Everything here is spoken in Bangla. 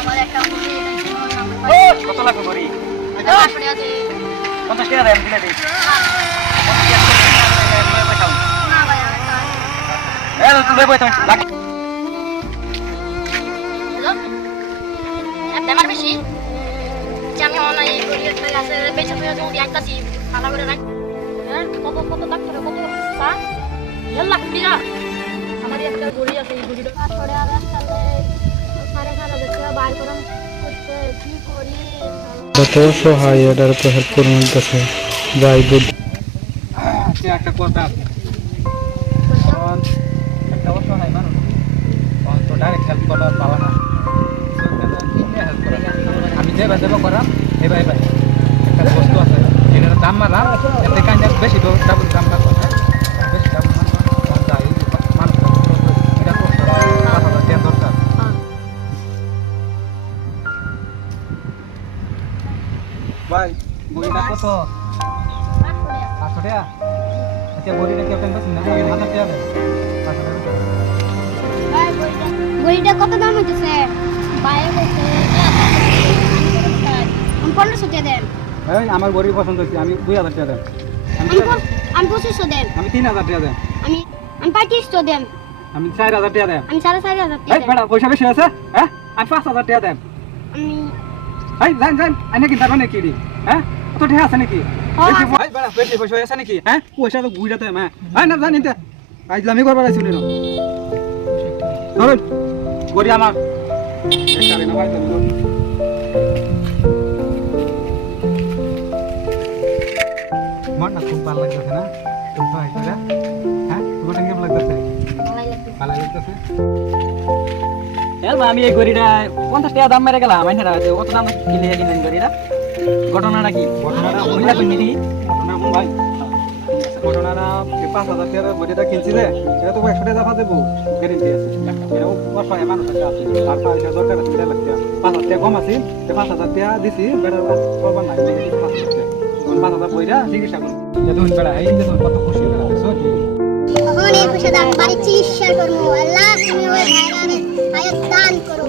আমার একটা মুড়ি কত লাগবে গরি? 50 টাকা দে 50 টাকা দেন দিলে দিই। না ভাই আমি খাই তুই লই বই তুমি লাগ হ্যালো এক দামার বেশি যে আমি অনলাইন করি একটা আছে বেশি করে যদি আইতাছি ভালো করে রাখ হ্যাঁ কত কত টাকা করে কত তা 1 লাখ টাকা আমার একটা গড়ি আছে এই গড়িটা আসলে আর আসলে সাড়ে 4,000 টাকা বাইর করম করতে কি করি কত সহায় এটার তো হেল্প করুন কাছে যাই বুদ্ধি একটা কথা আছে। একটা অবস্থা নাই মানুষ তো ডাইরেক্ট হেল্প করা পাওয়া না হেল্প করা আমি যে বাজাবো করাম এই ভাই ভাই একটা বস্তু আছে এটার দাম মারাম এতে কাইন্ডা বেশি তো ডাবল দাম রাখবো বেশি দাম মানুষ এটা কষ্ট 5,000 টাকা দরকার ভাই বইটা কত 500 টাকা আচ্ছা বইটা কি আপনার পছন্দ না 1000 টাকা দেন 500 টাকা বইটা কত দাম হইতেছে বাইরে হইছে 1500 টাকা দেন এই আমার বড়ি পছন্দ হচ্ছে আমি 2000 টাকা দেন আমি 2500 দেন আমি 3000 টাকা দেন আমি 3500 দেন আমি 4000 টাকা দেন আমি 4500 টাকা এই বেটা পয়সা বেশি আছে হ্যাঁ আমি 5000 টাকা দেন আমি এই জান জান আইনা কি তারপর নাকি রে হ্যাঁ কত টাকা আছে নাকি হ্যাঁ, বেশি ভাই বেটা বেশি পয়সা আছে নাকি হ্যাঁ পয়সা তো বুইরাতে হ্যাঁ হ্যাঁ না জানি তে আইজলামি করবার আইছিল না ধরুন গড়ি আমার একটা রে না ভাই ধরুন মন না খুব ভালো লাগতেছে না তুমি ভাই কইরা হ্যাঁ তোমার কেমন লাগতেছে ভালো লাগতেছে আমি এই গড়িটা 50 টাকা দাম মেরে গেলাম আমি না কত দাম কিনে কিনলেন গড়িটা ঘটনাটা কি ঘটনাটা মহিলা কিনি ঘটনা মন ভাই ঘটনাটা 5000 টাকা গড়িটা কিনছি রে এটা তো 100 টাকা দাফা দেবো গ্যারান্টি আছে এটা অসহায় মানুষ আছে আর পয়সা দরকার আছে 2 লাখ টাকা 5000 টাকা কম আছে 5000 টাকা দিছি বেড়া করবার নাই 5000 টাকা 5000 বইরা চিকিৎসা করুন দেখুন বেড়া এই দেখুন কত খুশি বেড়া সত্যি অনেক খুশি দাম বাড়ি চিকিৎসা করবো আল্লাহ তুমি ওই ভাইরারে আয়াত দান করো